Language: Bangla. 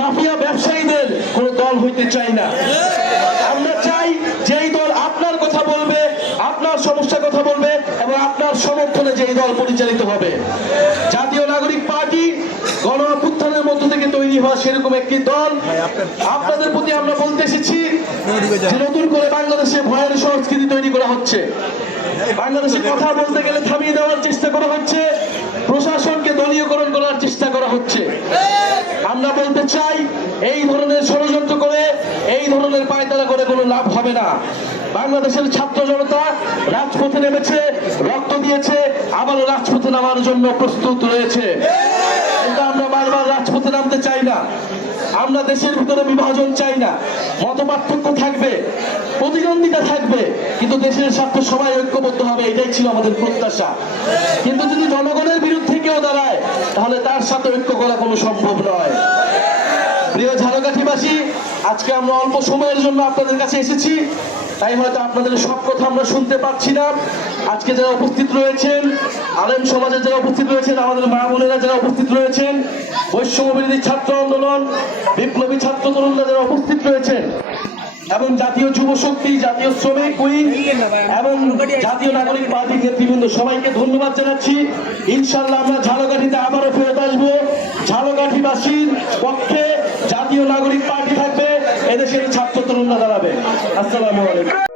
মাফিয়া ব্যবসায়ীদের কোন দল হইতে চাই না। আমরা চাই যেই দল আপনার কথা বলবে, আপনার সমস্যার কথা বলবে এবং আপনার সমর্থনে যেই দল পরিচালিত হবে। জাতীয় নাগরিক পার্টি গণ অভ্যুত্থানের মধ্য থেকে তৈরি হওয়া সেরকম একটি দল। আপনাদের প্রতি আমরা বলতে এসেছি যে নতুন করে বাংলাদেশে ভয়ের সংস্কৃতি তৈরি করা হচ্ছে। বাংলাদেশে কথা বলতে গেলে থামিয়ে দেওয়ার চেষ্টা করা হচ্ছে, প্রশাসনকে দলীয়করণ করার চেষ্টা করা হচ্ছে। আমরা বলতে চাই এই ধরনের ষড়যন্ত্র করে, এই ধরনের পায়তারা করে কোনো লাভ হবে না। বাংলাদেশের ছাত্র জনতা রাজপথে নেমেছে, রক্ত দিয়েছে, আবারও রাজপথে নামার জন্য প্রস্তুত রয়েছে। কিন্তু আমরা বারবার রাজপথে নামতে চাই না। আমরা দেশের ভিতরে বিভাজন চাই না। মতপার্থক্য থাকবে, প্রতিদ্বন্দ্বিতা থাকবে, কিন্তু দেশের স্বার্থে সবাই ঐক্যবদ্ধ হবে, এটাই ছিল আমাদের প্রত্যাশা। কিন্তু যদি জনগণের বিরুদ্ধে কেউ দাঁড়ায় তাহলে তার সাথে ঐক্য করা কোনো সম্ভব নয়। প্রিয় ঝালকাঠিবাসী, আজকে আমরা অল্প সময়ের জন্য আপনাদের কাছে এসেছি, তাই হয়তো আপনাদের সব কথা আমরা শুনতে পাচ্ছি না। আজকে যারা উপস্থিত রয়েছেন, আলেম সমাজের যারা উপস্থিত রয়েছেন, আমাদের মা বোনেরা যারা উপস্থিত রয়েছেন, বৈষম্য বিরোধী ছাত্র আন্দোলন, বিপ্লবী ছাত্র তরুণরা যারা উপস্থিত রয়েছেন, এবং জাতীয় যুব শক্তি, জাতীয় শ্রমিক উইং এবং জাতীয় নাগরিক পার্টির নেতৃবৃন্দ, সবাইকে ধন্যবাদ জানাচ্ছি। ইনশাআল্লাহ আমরা ঝালকাঠিতে আবারও ফেরত আসবো। ঝালকাঠিবাসীর পক্ষে জাতীয় নাগরিক পার্টি থাকবে, এদেশের ছাত্র তরুণরা দাঁড়াবে। আসসালামু আলাইকুম।